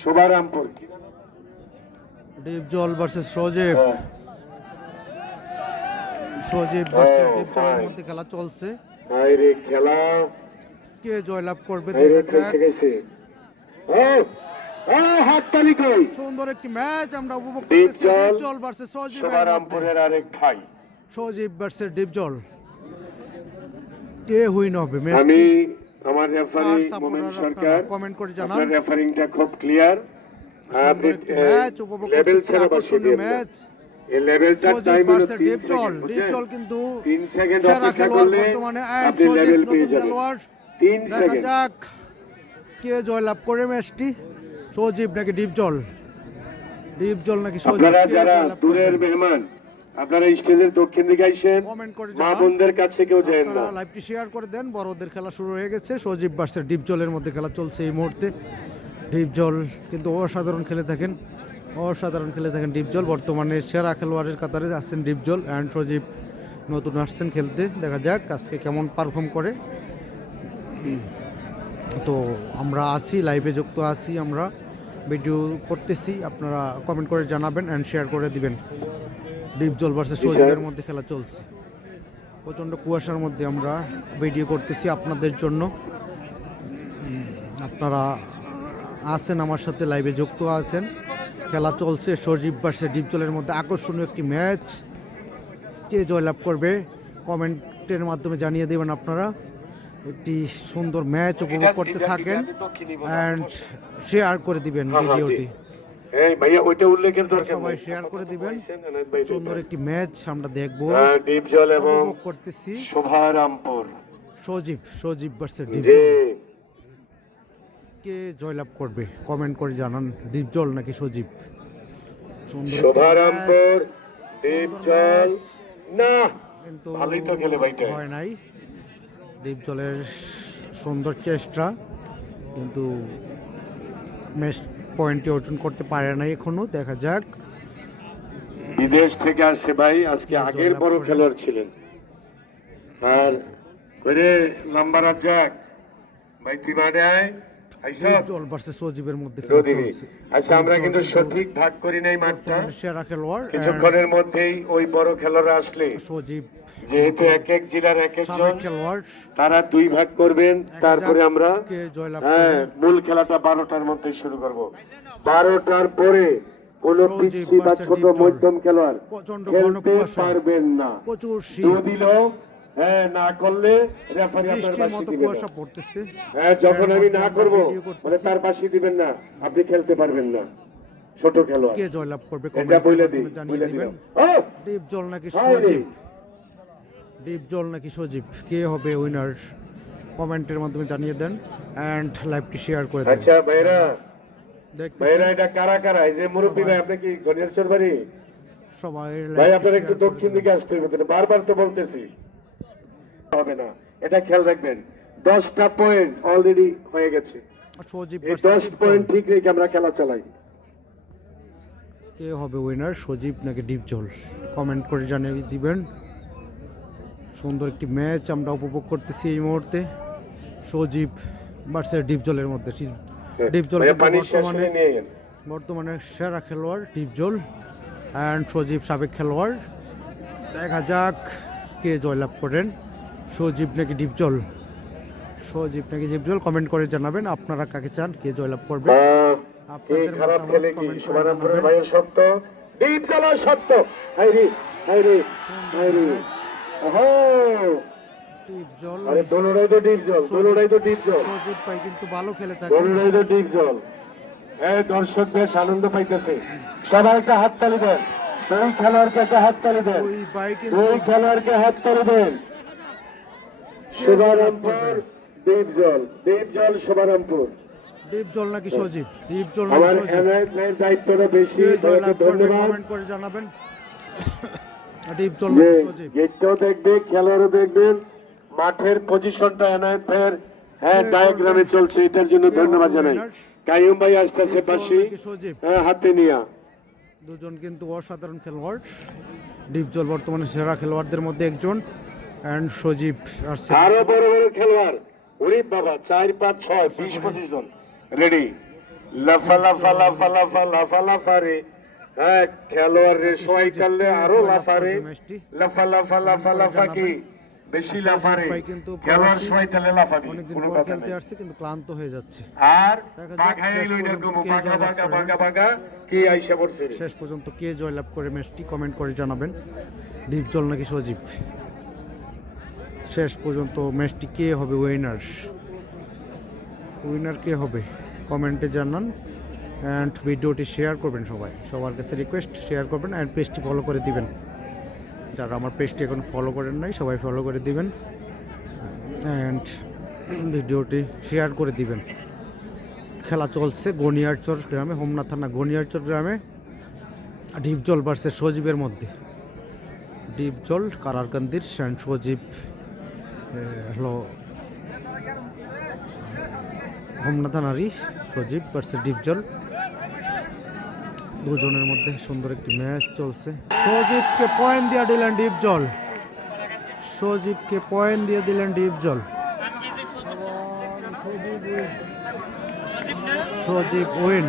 শুভারামপুর। Deep জল versus সজীব। হ্যাঁ, সজীব versus ও, deep জলের মধ্যে খেলা চলছে। হাই রে খেলা। কে জয়লাভ করবে হাততালি কই? সুন্দর একটি ম্যাচ আমরা উপভোগ করতেছি। জল, ডিপ জল ভার্সেস সজীব শুভারামপুরের আরেক ভাই। সজীব ভার্সেস ডিপ জল। কে হুইন হবে? আমি আমার রেফারি মোমেন সরকার comment করে জানান। আপনার রেফারিংটা খুব ক্লিয়ার আপনি ম্যাচ উপভোগ লেভেল ছেড়ে দিন। ম্যাচ এই সজীব টাইম হলো 3 ডিপ জল সেকেন্ড কিন্তু তিন সেকেন্ড অপেক্ষা করলে আপনি লেভেল পেয়ে যাবেন। খেলোয়াড়। তিন দেখা সেকেন্ড যাক কে জয়লাভ করে ম্যাচটি সজীব নাকি ডিপ জল ডিপ জল নাকি সজীব আপনারা যারা দূরের মেহমান আপনারা স্টেজের দক্ষিণ দিকে আইসেন মা বোনদের কাছে কেউ যায় না। লাইভটি শেয়ার করে দেন বড়দের খেলা শুরু হয়ে গেছে সজীব ভার্সেস ডিপ জলের মধ্যে খেলা চলছে এই মুহূর্তে। ডিপ জল কিন্তু অসাধারণ খেলে থাকেন অসাধারণ খেলে থাকেন ডিপ জল। বর্তমানে সেরা খেলোয়াড়ের কাতারে আসছেন ডিপ জল অ্যান্ড সজীব নতুন আসছেন খেলতে। দেখা যাক আজকে কেমন পারফর্ম করে। তো আমরা আছি লাইভে যুক্ত আছি আমরা। ভিডিও করতেছি আপনারা কমেন্ট করে জানাবেন অ্যান্ড শেয়ার করে দিবেন। ডিপ জল ভার্সেস সজীবের মধ্যে খেলা চলছে। প্রচণ্ড কুয়াশার মধ্যে আমরা ভিডিও করতেছি আপনাদের জন্য। আপনারা আছেন আমার সাথে লাইভে যুক্ত আছেন। খেলা চলছে সজীব ভার্সেস ডিপজলের মধ্যে আকর্ষণীয় একটি ম্যাচ কে জয়লাভ করবে কমেন্টের মাধ্যমে জানিয়ে দেবেন আপনারা। একটি সুন্দর ম্যাচ উপভোগ করতে থাকেন অ্যান্ড শেয়ার করে দিবেন হ্যাঁ, হ্যাঁ। ভিডিওটি। এই ভাইয়া ওইটা উল্লেখের দরকার সবাই। শেয়ার করে দিবেন। সুন্দর একটি ম্যাচ আমরা দেখব। ডিপ জল এবং করতেছি। শুভারামপুর। সজীব সজীব ভার্সেস ডিপজল কে জয়লাভ করবে? কমেন্ট করে জানান। ডিপ জল নাকি সজীব? একটি ডিপ জল। না কিন্তু ভালোই তো খেলে ভাইটা। হয় নাই। ডিপজলের সুন্দর চেষ্টা কিন্তু ম্যাচ পয়েন্টটি অর্জন করতে পারে না এখনও। দেখা যাক। বিদেশ থেকে আসছে ভাই আজকে আগের বড় খেলোয়াড় ছিলেন। আর করে লম্বা রাজ্জাক। ভাই তুই ডিপজল ভার্সেস সজীবের মধ্যে আচ্ছা আমরা কিন্তু সঠিক ভাগ করি নাই মাঠটা। সেরা খেলোয়াড় কিছুক্ষণের মধ্যেই ওই বড় খেলোয়াড় আসলে। সজীব। যেহেতু এক এক জেলার এক একজন সাবেক খেলোয়াড়। তারা দুই ভাগ করবেন তারপরে আমরা হ্যাঁ মূল খেলাটা বারোটার মধ্যে শুরু করব। বারোটার পরে কোন পিচ্ছি বা ছোট মধ্যম খেলোয়াড় খেলতে পারবেন না। প্রচুর শীত দিল হ্যাঁ না করলে রেফারি আপনার বৃষ্টির পাশে মতো না। হ্যাঁ যখন আমি না করব মানে তার পাশে দিবেন না আপনি খেলতে পারবেন না। ছোট খেলোয়াড়। কে জয়লাভ করবে এটা বলে দিই বলে দিবেন? ডিপ জল নাকি সজীব? ডিপ জল নাকি সজীব? কে হবে উইনার কমেন্টের মাধ্যমে জানিয়ে দেন অ্যান্ড লাইভটি শেয়ার করে দেন। আচ্ছা ভাইরা দেখতেছি ভাইরা এটা কারা কারা? এই যে মুরব্বী ভাই আপনি কি গনিয়ার চরবাড়ি সবাই ভাই আপনারা একটু দক্ষিণ দিকে আসতে হবে বারবার তো বলতেছি। হবে না। এটা খেয়াল রাখবেন দশটা পয়েন্ট অলরেডি হয়ে গেছে। এই দশ পয়েন্ট ঠিক রেখে আমরা খেলা চালাই। কে হবে উইনার সজীব নাকি কমেন্ট করে জানিয়ে দিবেন। সুন্দর একটি ম্যাচ আমরা উপভোগ করতেছি এই মুহূর্তে। সজীব ভার্সেস ডিপ জলের মধ্যে। বর্তমানে হয়ে নিয়ে গেন। বর্তমানে সেরা খেলোয়াড় ডিপজল অ্যান্ড সজীব সাবেক খেলোয়াড়। দেখা যাক কে জয়লাভ করেন। সজীব নাকি ডিপজল সজীব নাকি ডিপজল কমেন্ট করে জানাবেন আপনারা কাকে চান কে জয়লাভ করবে? কে খারাপ খেলে কি। ভাইয়ের সত্য? সত্য। ওহো। ডিপজল আরে তো তো সজীব ভাই কিন্তু ভালো খেলে তো এই দর্শক বেশ আনন্দ পাইতেছে। সবাই একটা হাততালি দেন। দুই খেলোয়াড়কে একটা হাততালি দেন। ওই দুই খেলোয়াড়কে হাততালি দেন। শুভারামপুর দ্বীপ জল দ্বীপ জল শুভারামপুর ডিপজল নাকি সজীব? নাকি আমার লাইন দায়িত্বটা বেশি ধন্যবাদ। করে জানাবেন। সজীব? গেটটাও দেখবে খেলোয়াড়ও দেখবেন মাঠের পজিশনটা এনআইট ভাইয়ের হ্যাঁ ডায়াগ্রামে চলছে এটার জন্য ধন্যবাদ জানাই। কাইম ভাই আসতেছে পাশে হ্যাঁ হাতে নিয়া। দুজন কিন্তু অসাধারণ খেলোয়াড়। ডিপজল বর্তমানে সেরা খেলোয়াড়দের মধ্যে একজন। অ্যান্ড সজীব আসছে আরও বড় বড় খেলোয়াড়। ওরে বাবা চার পাঁচ ছয় বিশ পঁচিশ জন। রেডি লাফা লাফা লাফা লাফা লাফা লাফারে হ্যাঁ খেলোয়াড়ের সবাই করলে আরও লাফারে লাফা লাফা লাফা লাফা কি? বেশি ভাই কিন্তু খেলোয়াড় সবাই তাহলে লাফাবি কোনো কথা নেই। আসছে কিন্তু ক্লান্ত হয়ে যাচ্ছে। আর বাঘাই শেষ পর্যন্ত কে বাঘা জয়লাভ বাঘা করে। বাঘা বাঘা কি আইসা পড়ছে শেষ পর্যন্ত কে জয়লাভ করে ম্যাচটি কমেন্ট করে জানাবেন। ডিপজল নাকি সজীব? শেষ পর্যন্ত ম্যাচটি কে হবে উইনার উইনার কে হবে? কমেন্টে জানান অ্যান্ড ভিডিওটি শেয়ার করবেন সবাই। সবার কাছে রিকোয়েস্ট শেয়ার করবেন অ্যান্ড পেজটি ফলো করে দিবেন। যারা আমার পেজটি এখন ফলো করেন নাই, সবাই ফলো করে দিবেন অ্যান্ড ভিডিওটি শেয়ার করে দিবেন। খেলা চলছে গনিয়ারচর গ্রামে, হোমনা থানা গনিয়ারচর গ্রামে, ডিপজল বাড়ছে সজীবের মধ্যে। ডিপজল, কারারকান্দির, সেন্ট সজীব। হলো হোমনা থানারই সজীব ভার্সেস ডিপজল দুজনের মধ্যে সুন্দর একটি ম্যাচ চলছে। সজীবকে পয়েন্ট দিয়ে দিলেন ডিপজল সজীবকে পয়েন্ট দিয়ে দিলেন ডিপজল সজীব উইন